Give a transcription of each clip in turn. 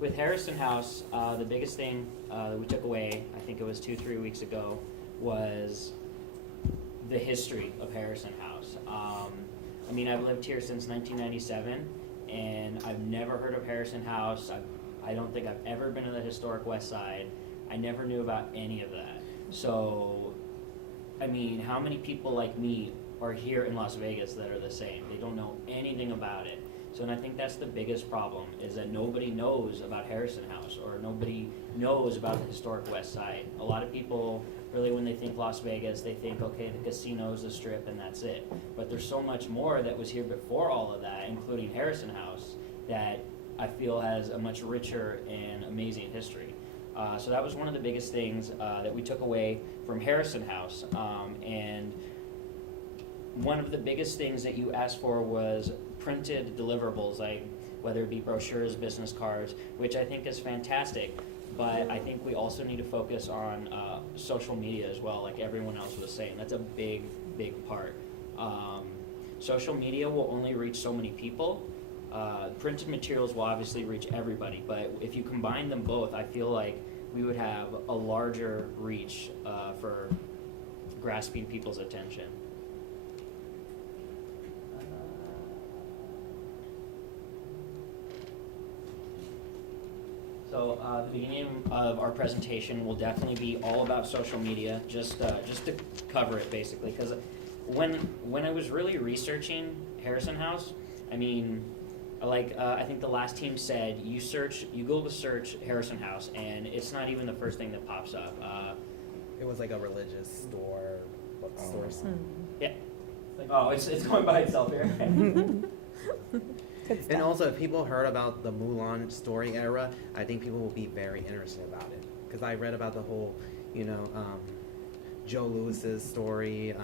with Harrison House, the biggest thing that we took away, I think it was 2-3 weeks ago, was the history of Harrison House. I mean, I've lived here since 1997, and I've never heard of Harrison House. I don't think I've ever been to the historic West Side. I never knew about any of that. So, I mean, how many people like me are here in Las Vegas that are the same? They don't know anything about it. So, and I think that's the biggest problem, is that nobody knows about Harrison House, or nobody knows about the historic West Side. A lot of people, really, when they think Las Vegas, they think, okay, the casinos, the Strip, and that's it. But there's so much more that was here before all of that, including Harrison House, that I feel has a much richer and amazing history. So that was one of the biggest things that we took away from Harrison House. And one of the biggest things that you asked for was printed deliverables, like whether it be brochures, business cards, which I think is fantastic. But I think we also need to focus on social media as well, like everyone else was saying. That's a big, big part. Social media will only reach so many people. Printed materials will obviously reach everybody, but if you combine them both, I feel like we would have a larger reach for grasping people's attention. So the beginning of our presentation will definitely be all about social media, just to cover it basically. Because when I was really researching Harrison House, I mean, I think the last team said you Google search Harrison House, and it's not even the first thing that pops up. It was like a religious store, bookstore. Yeah. Oh, it's going by itself here. And also, if people heard about the Mulan story era, I think people will be very interested about it. Because I read about the whole, Joe Louis's story,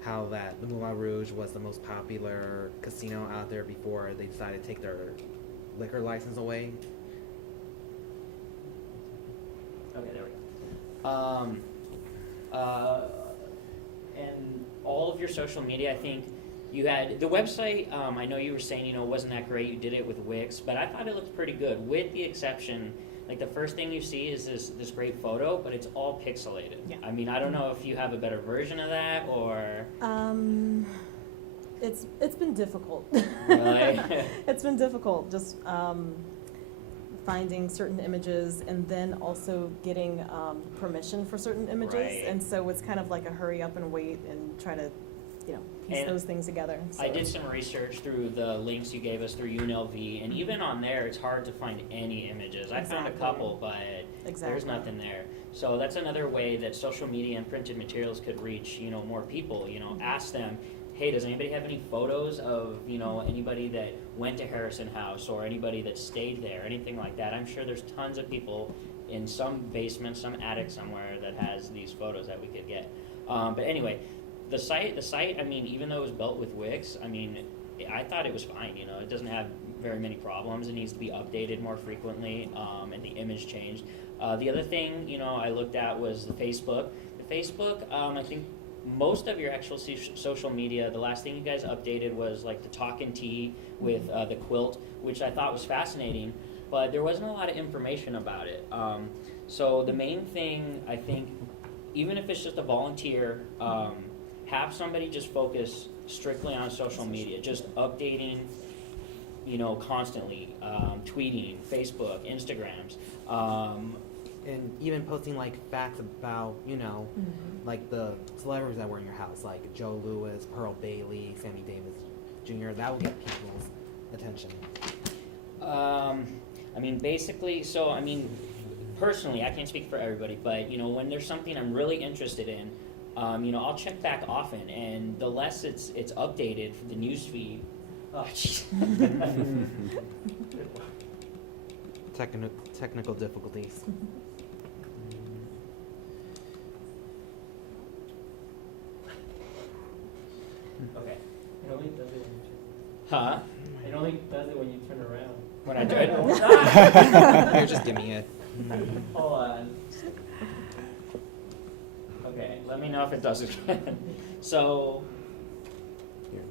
how that the Moulin Rouge was the most popular casino out there before they decided to take their liquor license away. Okay, there we go. And all of your social media, I think you had the website. I know you were saying, wasn't that great. You did it with Wix, but I thought it looked pretty good, with the exception, like the first thing you see is this great photo, but it's all pixelated. Yeah. I mean, I don't know if you have a better version of that, or it's been difficult. Really? It's been difficult just finding certain images and then also getting permission for certain images. Right. And so it's kind of like a hurry up and wait and try to, piece And those things together. So. I did some research through the links you gave us through UNLV, and even on there, it's hard to find any images. I found a couple, but there's nothing there. So that's another way that social media and printed materials could reach, more people. Ask them, hey, does anybody have any photos of, anybody that went to Harrison House or anybody that stayed there, anything like that? I'm sure there's tons of people in some basement, some attic somewhere that has these photos that we could get. But anyway, the site, I mean, even though it was built with Wix, I mean, I thought it was fine. It doesn't have very many problems. It needs to be updated more frequently, and the image changed. The other thing, I looked at was the Facebook. The Facebook, I think most of your actual social media, the last thing you guys updated was like the Talkin' Tea with the quilt, which I thought was fascinating, but there wasn't a lot of information about it. So the main thing, I think, even if it's just a volunteer, have somebody just focus strictly on social media, just updating, constantly, tweeting, Facebook, Instagrams. And even posting like facts about, like the celebrities that were in your house, like Joe Louis, Pearl Bailey, Sammy Davis Jr. That will get people's attention. I mean, basically, personally, I can't speak for everybody, but, when there's something I'm really interested in, I'll check back often, and the less it's updated for the news feed. Oh, jeez. Technical difficulties. Okay. It only does it when you turn. Huh? It only does it when you turn around. When I do it? Here, just give me it. Hold on. Okay, let me know if it does it again. So, Here,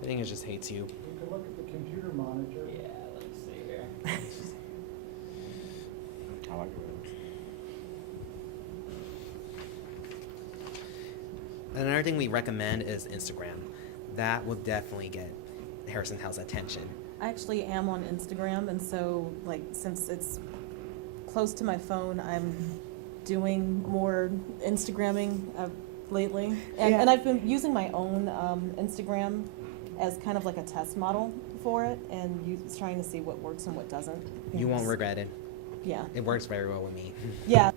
I think it just hates you. You can look at the computer monitor. Yeah, let's see here. I like it. Another thing we recommend is Instagram. That will definitely get Harrison House attention. I actually am on Instagram, and so, like, since it's close to my phone, I'm doing more Instagramming lately. And I've been using my own Instagram as kind of like a test model for it, and trying to see what works and what doesn't. You won't regret it. Yeah. It works very well with me. Yeah.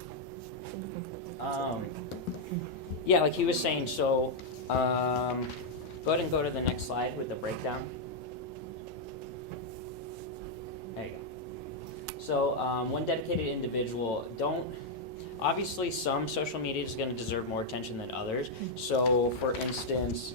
Yeah, like he was saying, so go ahead and go to the next slide with the breakdown. There you go. So one dedicated individual, obviously some social media is going to deserve more attention than others. So for instance,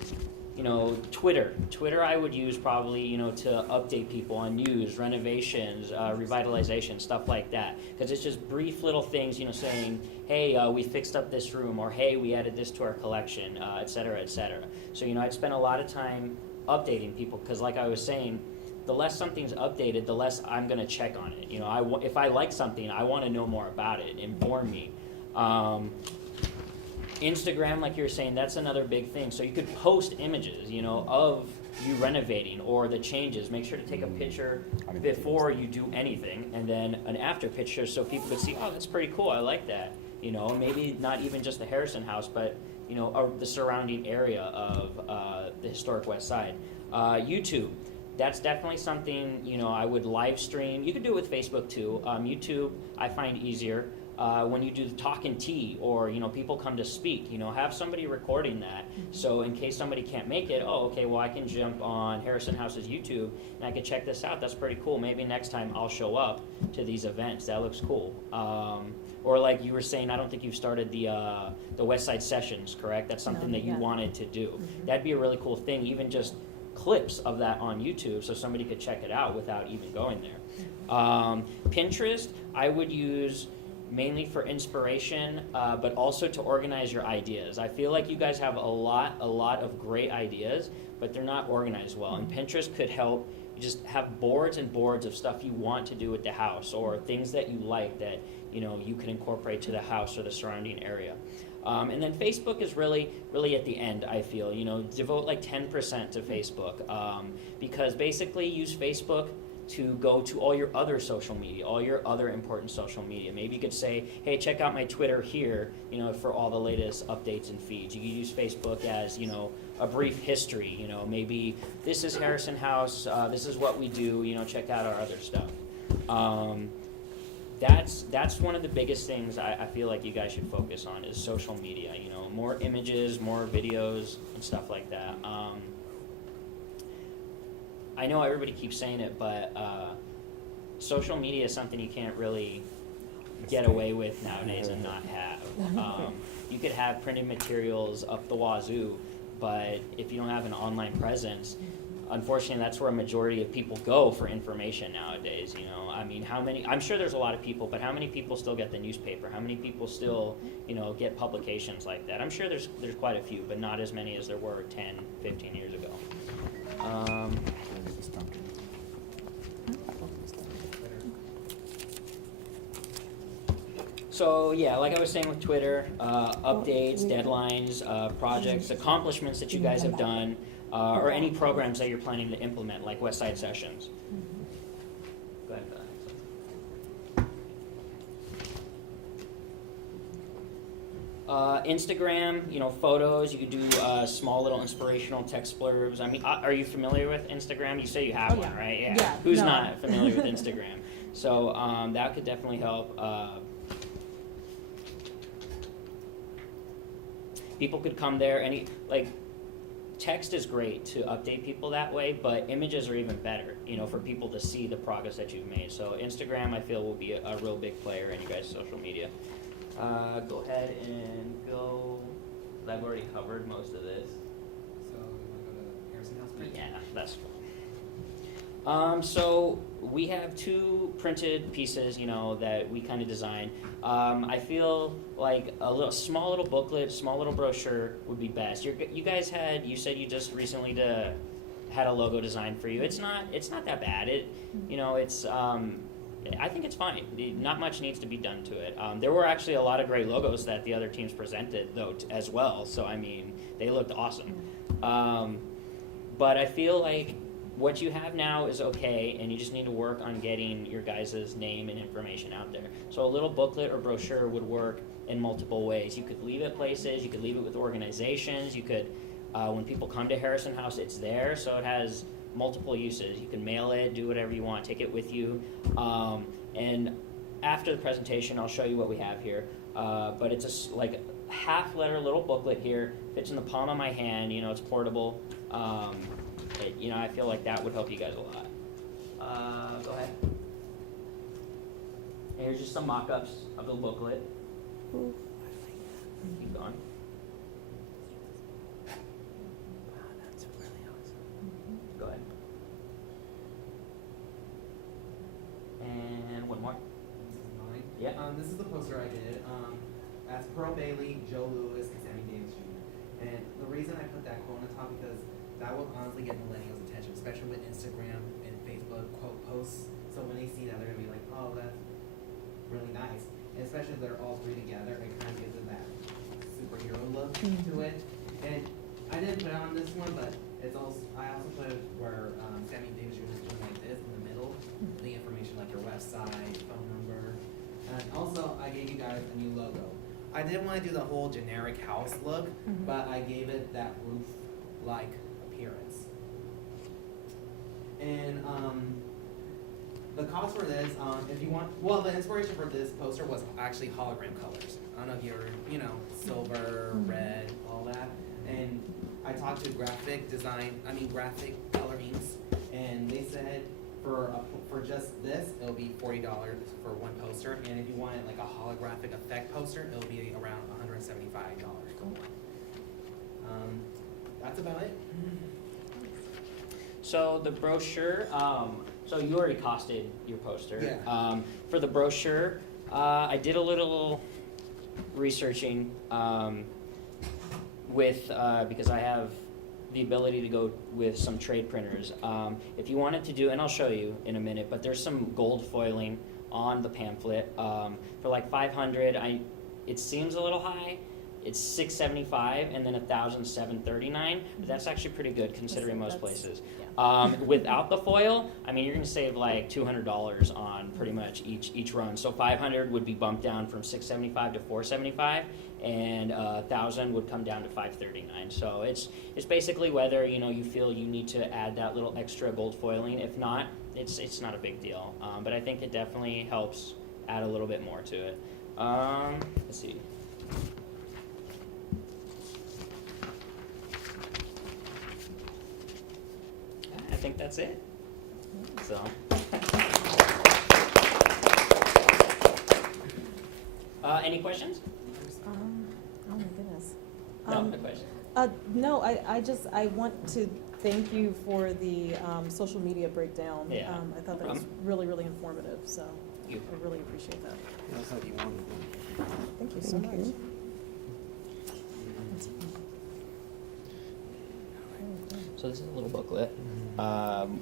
Twitter I would use probably, to update people on news, renovations, revitalization, stuff like that. Because it's just brief little things, saying, hey, we fixed up this room, or hey, we added this to our collection, et cetera, et cetera. So, I'd spend a lot of time updating people, because like I was saying, the less something's updated, the less I'm going to check on it. If I like something, I want to know more about it, inform me. Instagram, like you were saying, that's another big thing. So you could post images, of you renovating or the changes. Make sure to take a picture before you do anything, and then an after picture so people could see, oh, that's pretty cool, I like that. Maybe not even just the Harrison House, but, the surrounding area of the historic West Side. YouTube, that's definitely something, I would live stream. You could do it with Facebook too. YouTube, I find easier. When you do the talk and tea, or people come to speak, have somebody recording that. So in case somebody can't make it, okay, well I can jump on Harrison House's YouTube and I can check this out. That's pretty cool. Maybe next time I'll show up to these events. That looks cool. Or like you were saying, I don't think you've started the West Side Sessions, correct? That's something that you wanted to do. That'd be a really cool thing. Even just clips of that on YouTube, so somebody could check it out without even going there. Pinterest, I would use mainly for inspiration, but also to organize your ideas. I feel like you guys have a lot of great ideas, but they're not organized well. And Pinterest could help you just have boards and boards of stuff you want to do with the house, or things that you like that you can incorporate to the house or the surrounding area. And then Facebook is really at the end, I feel. Devote like 10% to Facebook, because basically use Facebook to go to all your other social media, all your other important social media. Maybe you could say, hey, check out my Twitter here, for all the latest updates and feeds. You could use Facebook as, a brief history, maybe this is Harrison House, this is what we do, check out our other stuff. That's one of the biggest things I feel like you guys should focus on is social media, more images, more videos, and stuff like that. I know everybody keeps saying it, but social media is something you can't really get away with nowadays and not have. You could have printed materials up the wazoo, but if you don't have an online presence, unfortunately that's where a majority of people go for information nowadays. I mean, I'm sure there's a lot of people, but how many people still get the newspaper? How many people still, get publications like that? I'm sure there's quite a few, but not as many as there were 10, 15 years ago. So yeah, like I was saying with Twitter, updates, deadlines, projects, accomplishments that you guys have done, or any programs that you're planning to implement, like West Side Sessions. Go ahead. Instagram, photos. You could do small little inspirational text blurbs. I mean, are you familiar with Instagram? You say you have one, right? Yeah. Who's not familiar with Instagram? So that could definitely help. People could come there. Text is great to update people that way, but images are even better, for people to see the progress that you've made. So Instagram, I feel, will be a real big player in you guys' social media. Go ahead and go. I've already covered most of this. So you want to go to Harrison House print? Yeah, that's cool. So we have two printed pieces, that we kind of designed. I feel like a small little booklet, small little brochure would be best. You said you just recently had a logo designed for you. It's not that bad. It's I think it's fine. Not much needs to be done to it. There were actually a lot of great logos that the other teams presented though as well. So I mean, they looked awesome. But I feel like what you have now is okay, and you just need to work on getting your guys' name and information out there. So a little booklet or brochure would work in multiple ways. You could leave it places, you could leave it with organizations, you could, when people come to Harrison House, it's there, so it has multiple uses. You can mail it, do whatever you want, take it with you. And after the presentation, I'll show you what we have here. But it's like a half-letter little booklet here, fits in the palm of my hand, it's portable. I feel like that would help you guys a lot. Go ahead. And here's just some mock-ups of the booklet. Keep going. Wow, that's really awesome. Go ahead. And one more. This is mine. Yeah. This is the poster I did. That's Pearl Bailey, Joe Louis, and Sammy Davis Jr. And the reason I put that quote on the top because that will honestly get millennials' attention, especially with Instagram and Facebook quote posts. So when they see that, they're gonna be like, "Oh, that's really nice." And especially if they're all three together, it kind of gives it that superhero look to it. And I didn't put it on this one, but I also put it where Sammy Davis Jr. is doing like this in the middle, the information like your website, phone number, and also I gave you guys a new logo. I didn't want to do the whole generic house look, but I gave it that roof-like appearance. And the cost for this, if you want, the inspiration for this poster was actually hologram colors. I don't know if you're, silver, red, all that. And I talked to graphic color inks, and they said for just this, it'll be $40 for one poster. And if you wanted like a holographic effect poster, it'll be around $175 for one. That's about it. So the brochure, so you already costed your poster. Yeah. For the brochure, I did a little researching because I have the ability to go with some trade printers. If you wanted to do, and I'll show you in a minute, but there's some gold foiling on the pamphlet. For like $500, it seems a little high. It's $675 and then $1,739. But that's actually pretty good considering most places. Yeah. Without the foil, you're gonna save like $200 on pretty much each run. So $500 would be bumped down from $675 to $475, and $1,000 would come down to $539. So it's basically whether you feel you need to add that little extra gold foiling. If not, it's not a big deal. But I think it definitely helps add a little bit more to it. Let's see. I think that's it. So. Any questions? Oh my goodness. No, no question. No, I want to thank you for the social media breakdown. Yeah. I thought that was problem. really, really informative, so You. I really appreciate that. That's what you wanted. Thank you so much. That's- So this is a little booklet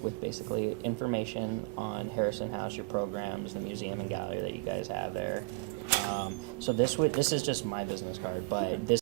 with basically information on Harrison House, your programs, the museum and gallery that you guys have there. So this is just my business card, but this